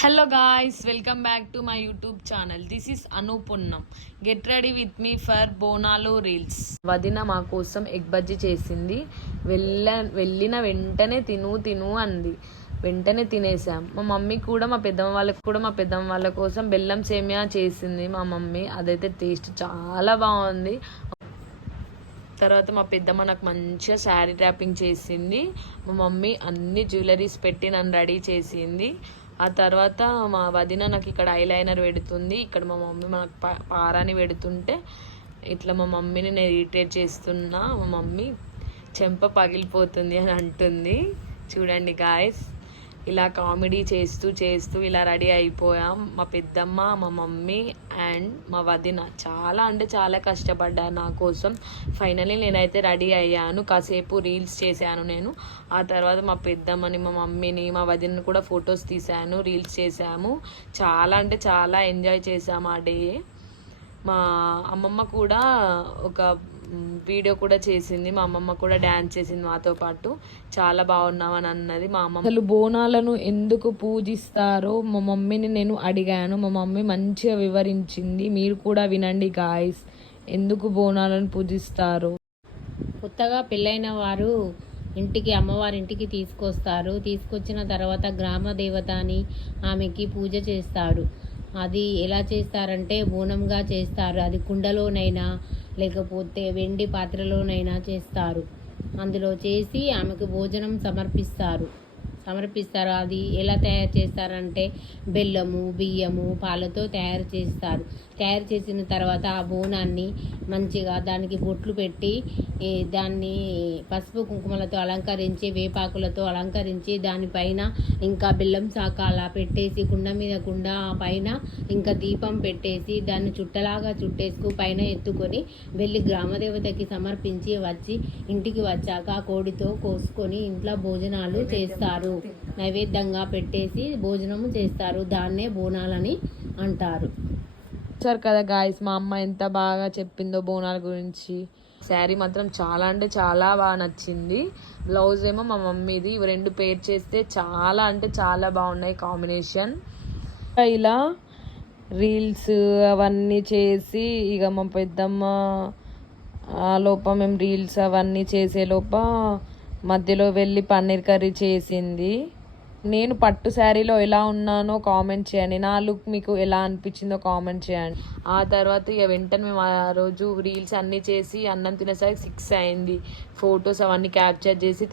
Hello guys, welcome back to my YouTube channel. This is అనుపున్నం. Get ready with me for Bonalu reels. వదిన మా కోసం egg bajji చేసింది. వెళ్ళిన వెంటనే తిను అంది. వెంటనే తినేసాం. మా మమ్మీ కూడా మా పెద్దమ్మ వాళ్ళ కోసం బెల్లం సేమియా చేసింది మా మమ్మీ. అదైతే టేస్ట్ చాలా బాగుంది. తర్వాత మా పెద్దమ్మ నాకు మంచిగా శారీ ర్యాపింగ్ చేసింది. మా మమ్మీ అన్ని జ్యువెలరీస్ పెట్టి నన్ను రెడీ చేసింది. ఆ తర్వాత మా వదిన నాకు ఇక్కడ ఐలైనర్ పెడుతుంది. ఇక్కడ మా మమ్మీ మనకు పారాని పెడుతుంటే ఇట్లా మా మమ్మీని నేను ఇరిటేట్ చేస్తున్నా. మా మమ్మీ చెంప పగిలిపోతుంది అని అంటుంది. చూడండి గాయస్, ఇలా కామెడీ చేస్తూ ఇలా రెడీ అయిపోయాం. మా పెద్దమ్మ, మా మమ్మీ అండ్ మా వదిన చాలా అంటే చాలా కష్టపడ్డారు నా కోసం. ఫైనలీ నేనైతే రెడీ అయ్యాను. కాసేపు రీల్స్ చేశాను నేను. ఆ తర్వాత మా పెద్దమ్మని, మా మమ్మీని, మా వదినని కూడా ఫొటోస్ తీశాను, రీల్స్ చేశాము. చాలా అంటే చాలా ఎంజాయ్ చేశాము ఆ డే. మా అమ్మమ్మ కూడా ఒక వీడియో కూడా చేసింది. మా అమ్మమ్మ కూడా డ్యాన్స్ చేసింది మాతో పాటు. చాలా బాగున్నామని అన్నది మా అమ్మమ్మ. అసలు బోనాలను ఎందుకు పూజిస్తారో మా మమ్మీని నేను అడిగాను. మా మమ్మీ మంచిగా వివరించింది. మీరు కూడా వినండి గాయస్, ఎందుకు బోనాలను పూజిస్తారు. కొత్తగా పెళ్ళైన వారు అమ్మవారింటికి తీసుకొస్తారు. తీసుకొచ్చిన తర్వాత గ్రామ దేవత అని ఆమెకి పూజ చేస్తారు. అది ఎలా చేస్తారంటే బోనంగా చేస్తారు. అది కుండలోనైనా లేకపోతే వెండి పాత్రలోనైనా చేస్తారు. అందులో చేసి ఆమెకు భోజనం సమర్పిస్తారు. అది ఎలా తయారు చేస్తారంటే బెల్లము, బియ్యము, పాలతో తయారు చేస్తారు. తయారు చేసిన తర్వాత ఆ బోనాన్ని మంచిగా దానికి బొట్లు పెట్టి దాన్ని పసుపు కుంకుమలతో అలంకరించి, వేపాకులతో అలంకరించి, దానిపైన ఇంకా బెల్లం శాఖ అలా పెట్టేసి, కుండ మీద కుండ పైన ఇంకా దీపం పెట్టేసి దాన్ని చుట్టలాగా చుట్టేసుకు పైన ఎత్తుకొని వెళ్ళి గ్రామదేవతకి సమర్పించి వచ్చి ఇంటికి వచ్చాక కోడితో కోసుకొని ఇంట్లో భోజనాలు చేస్తారు. నైవేద్యంగా పెట్టేసి భోజనము చేస్తారు. దాన్నే బోనాలని అంటారు. సార్ కదా గాయస్, మా అమ్మ ఎంత బాగా చెప్పిందో బోనాల గురించి. శారీ మాత్రం చాలా అంటే చాలా బాగా నచ్చింది. బ్లౌజ్ ఏమో మా మమ్మీది. ఇవి రెండు పేర్ చేస్తే చాలా అంటే చాలా బాగున్నాయి కాంబినేషన్. ఇలా రీల్స్ అవన్నీ చేసి ఇక మా పెద్దమ్మ లోప మేము రీల్స్ అవన్నీ చేసే లోప మధ్యలో వెళ్ళి పన్నీర్ కర్రీ చేసింది. నేను పట్టు శారీలో ఎలా ఉన్నానో కామెంట్ చేయండి. నా లుక్ మీకు ఎలా అనిపించిందో కామెంట్ చేయండి. ఆ తర్వాత ఇక వెంటనే మేము ఆ రోజు రీల్స్ అన్నీ చేసి అన్నం తినేసరికి 6 అయింది. ఫొటోస్ అవన్నీ క్యాప్చర్ చేసి